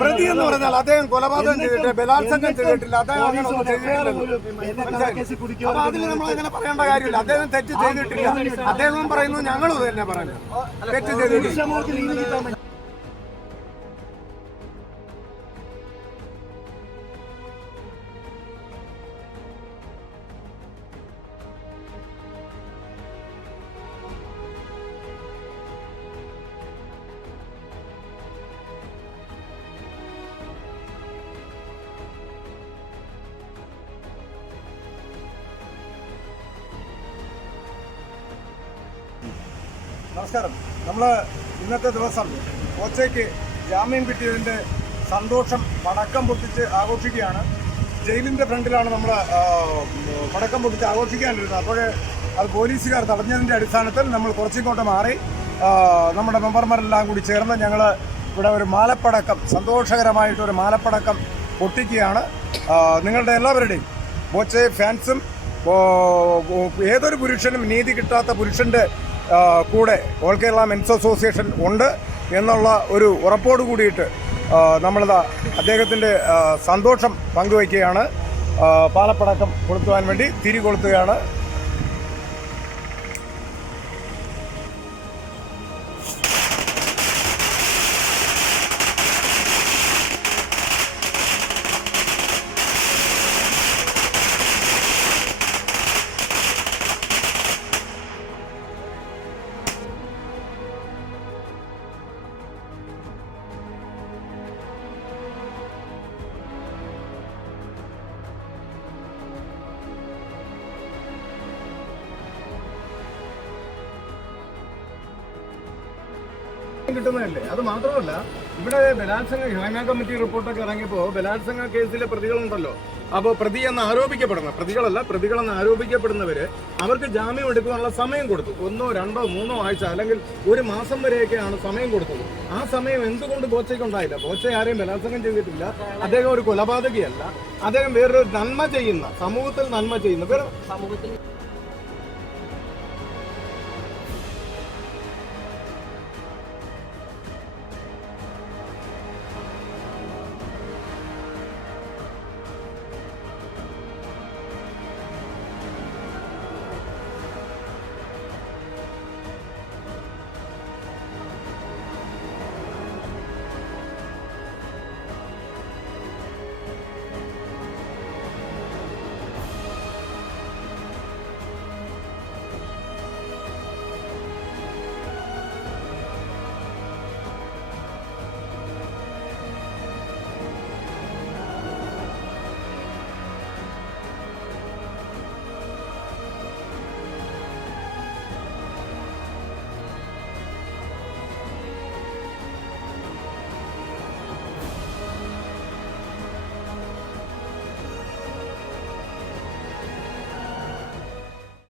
പ്രതി എന്ന് പറഞ്ഞാൽ അദ്ദേഹം കൊലപാതകം ചെയ്തിട്ട് ബലാത്സംഗം ചെയ്തിട്ടില്ല, അദ്ദേഹം അങ്ങനെ ഒന്നും ചെയ്തിട്ടില്ല. അപ്പൊ അതിൽ നമ്മൾ അങ്ങനെ പറയേണ്ട കാര്യമില്ല. അദ്ദേഹം തെറ്റ് ചെയ്തിട്ടില്ല. അദ്ദേഹം പറയുന്നു ഞങ്ങളും തന്നെ പറഞ്ഞു തെറ്റ് ചെയ്തിട്ടില്ല. നമസ്കാരം. നമ്മൾ ഇന്നത്തെ ദിവസം കോച്ചയ്ക്ക് ജാമ്യം കിട്ടിയതിൻ്റെ സന്തോഷം പടക്കം പൊട്ടിച്ച് ആഘോഷിക്കുകയാണ്. ജയിലിൻ്റെ ഫ്രണ്ടിലാണ് നമ്മൾ പടക്കം പൊട്ടിച്ച് ആഘോഷിക്കാനിരുന്നത്. അപ്പോൾ അത് പോലീസുകാർ തടഞ്ഞതിൻ്റെ അടിസ്ഥാനത്തിൽ നമ്മൾ കുറച്ചിങ്ങോട്ട് മാറി നമ്മുടെ മെമ്പർമാരെല്ലാം കൂടി ചേർന്ന് ഞങ്ങൾ ഇവിടെ ഒരു മാലപ്പടക്കം, സന്തോഷകരമായിട്ടൊരു മാലപ്പടക്കം പൊട്ടിക്കുകയാണ്. നിങ്ങളുടെ എല്ലാവരുടെയും കോച്ചെ ഫാൻസും ഏതൊരു പുരുഷനും നീതി കിട്ടാത്ത പുരുഷൻ്റെ കൂടെ ഓൾ കേരള മെൻസ് അസോസിയേഷൻ ഉണ്ട് എന്നുള്ള ഒരു ഉറപ്പോട് കൂടിയിട്ട് നമ്മളിതാ അദ്ദേഹത്തിൻ്റെ സന്തോഷം പങ്കുവയ്ക്കുകയാണ്. പാലപ്പടക്കം കൊളുത്തുവാൻ വേണ്ടി തിരി കൊളുത്തുകയാണ്. കിട്ടുന്നതല്ലേ. അത് മാത്രമല്ല, ഇവിടെ ബലാത്സംഗ ഹേമ കമ്മിറ്റി റിപ്പോർട്ടൊക്കെ ഇറങ്ങിയപ്പോൾ ബലാത്സംഗ കേസിലെ പ്രതികളുണ്ടല്ലോ, അപ്പോൾ പ്രതികളെന്ന് ആരോപിക്കപ്പെടുന്നവര് അവർക്ക് ജാമ്യം എടുക്കാനുള്ള സമയം കൊടുത്തു. 1, 2, 3 ആഴ്ച അല്ലെങ്കിൽ 1 മാസം വരെയൊക്കെയാണ് സമയം കൊടുത്തത്. ആ സമയം എന്തുകൊണ്ട് കോച്ചയ്ക്ക് ഉണ്ടായില്ല? കോച്ച ആരെയും ബലാത്സംഗം ചെയ്തിട്ടില്ല. അദ്ദേഹം ഒരു കൊലപാതകിയല്ല. അദ്ദേഹം വേറൊരു നന്മ ചെയ്യുന്ന, സമൂഹത്തിൽ നന്മ ചെയ്യുന്ന